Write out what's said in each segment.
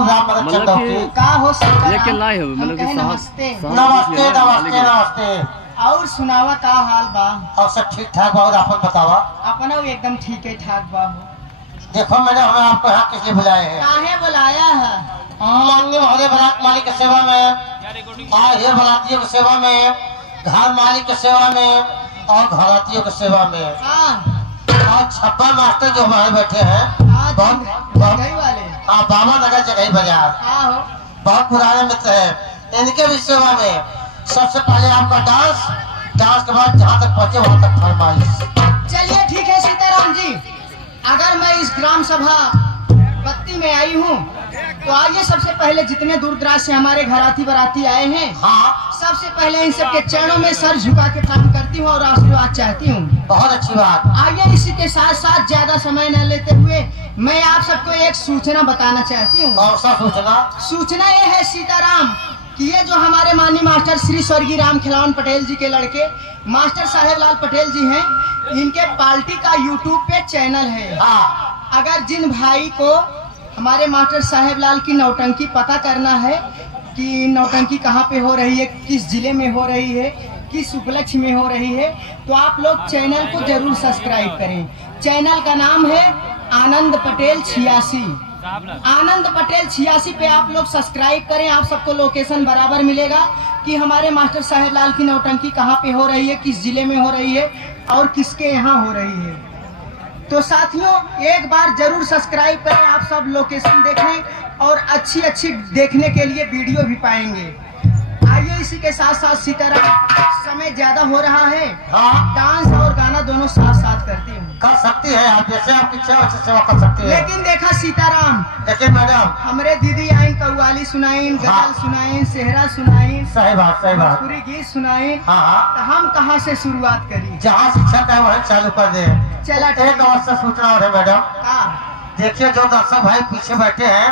खूब राम मदद चल रही का हो सकता लेकिन लाई हो मतलब कि नमस्ते नमस्ते नमस्ते नमस्ते। और सुनावा का हाल बा? और सब ठीक ठाक बा। और अपन बतावा। अपना भी एकदम ठीक है ठाक बा। देखो मैंने हमें आपको यहाँ किस लिए बुलाए हैं? काहे बुलाया है? माननीय महोदय बारात मालिक की सेवा में, आए बारातियों की सेवा में, घर मालिक की सेवा में और घरातियों की सेवा में। और छप्पा मास्टर जो हमारे बैठे हैं वाले बाबा नगर जगह बाजार, बहुत पुराने मित्र हैं। इनके भी सेवा में सबसे पहले आपका डांस, डांस के बाद जहाँ तक पहुँचे वहाँ तक फरमाइश। चलिए ठीक है सीताराम जी, अगर मैं इस ग्राम सभा बत्ती में आई हूँ तो आइए सबसे पहले जितने दूर दराज से हमारे घराती बराती आए हैं, हाँ, सबसे पहले इन सबके चरणों में सर झुका के प्रणाम करती हूँ और आशीर्वाद चाहती हूँ। बहुत अच्छी बात। आइए इसी के साथ साथ ज्यादा समय न लेते हुए मैं आप सबको एक सूचना बताना चाहती हूँ। कौन सा सूचना? सूचना ये है सीताराम कि ये जो हमारे माननीय मास्टर श्री स्वर्गीय राम खिलावन पटेल जी के लड़के मास्टर साहेब लाल पटेल जी हैं, इनके पार्टी का यूट्यूब पे चैनल है। अगर जिन भाई को हमारे मास्टर साहेब लाल की नौटंकी पता करना है कि नौटंकी कहाँ पे हो रही है, किस जिले में हो रही है, किस उपलक्ष्य में हो रही है, तो आप लोग चैनल को जरूर सब्सक्राइब करें। चैनल का नाम है आनंद पटेल 86। आनंद पटेल 86 पे आप लोग सब्सक्राइब करें। आप सबको लोकेशन बराबर मिलेगा कि हमारे मास्टर साहेब लाल की नौटंकी कहाँ पे हो रही है, किस जिले में हो रही है और किसके यहाँ हो रही है। तो साथियों एक बार जरूर सब्सक्राइब करें। आप सब लोकेशन देखें और अच्छी अच्छी देखने के लिए वीडियो भी पाएंगे। आइए इसी के साथ साथ सीताराम, समय ज्यादा हो रहा है, डांस और गाना दोनों साथ साथ करती हूँ। कर सकती है आप, जैसे आपकी इच्छा वैसे सेवा कर सकती है। लेकिन देखा सीताराम, लेकिन मैडम हमरे दीदी आइन कव्वाली सुनाइन, गजल सुनाइन, सेहरा सुनाइन, सही बात सही बात, पूरी गीत सुनाइन। हाँ, तो हम कहाँ से शुरुआत करी? जहाँ शिक्षा का वही चालू कर दे। चला एक अवश्य सूचना और है मैडम। देखिए जो दर्शक भाई पीछे बैठे हैं,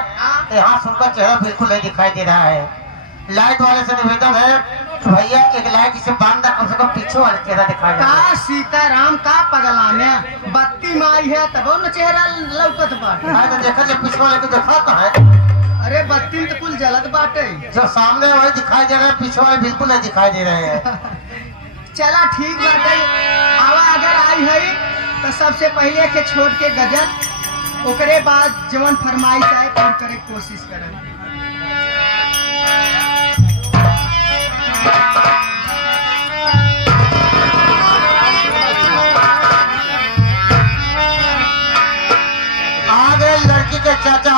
यहाँ सुनकर चेहरा बिल्कुल नहीं दिखाई दे रहा है। लाइट वाले से निवेदन है कि भैया एक लाइट इसे बांध कम से कम पीछे वाले चेहरा दिखाई दे। का सीताराम का पगला में बत्ती में आई है तब न चेहरा लौकत बाटे। तो देखा जो पीछे वाले को देखा तो है। अरे बत्ती में तो कुल जलत बाटे। जो सामने वही दिखाई दे रहे हैं, पीछे वाले बिल्कुल नहीं दिखाई दे रहे हैं। चला ठीक बाटे। आवा अगर आई है तो सबसे पहले के छोड़ के गजल, ओकरे बाद जवन फरमाइश आए पूरी करे कोशिश करें। आगे लड़की के चाचा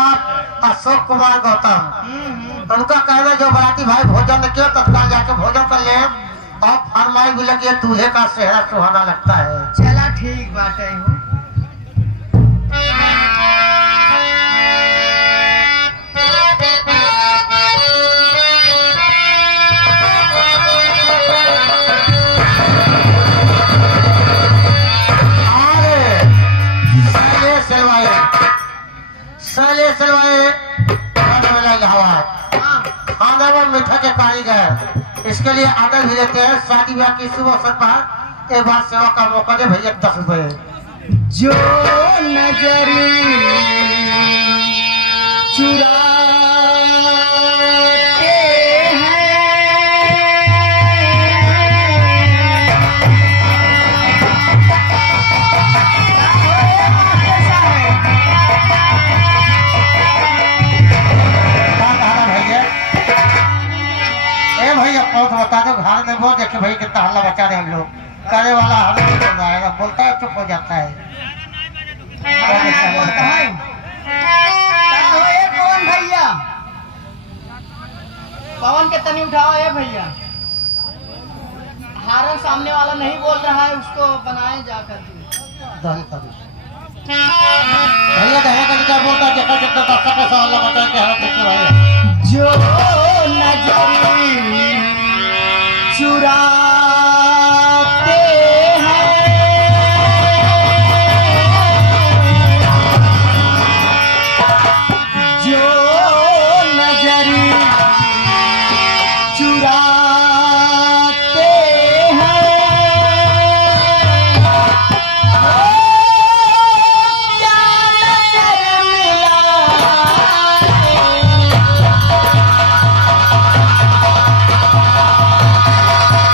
अशोक कुमार गौतम, उनका कहना जो बाराती भाई भोजन किया तत्काल जाके भोजन कर ले और फरमाई भी लगी दूल्हे का चेहरा सुहाना लगता है। चला ठीक बात है। मीठा के कारीगर, इसके लिए आदर भी लेते हैं। शादी ब्याह की शुभ अवसर पर एक बार सेवा का मौका दे भैया 10 रुपए। जो नजरी चुराते हैं बता दो घर में वो देखे भाई कितना हल्ला बचा रहे हम लोग। करे वाला हल्ला नहीं बोल रहा है, बोलता है चुप हो जाता है। पवन भैया, पवन के तनी उठाओ। है भैया हारन सामने वाला नहीं बोल रहा है, उसको बनाए जाकर भैया क्या बोलता है, देखा जितना दर्शक का सवाल बता के जो नजरी चुरा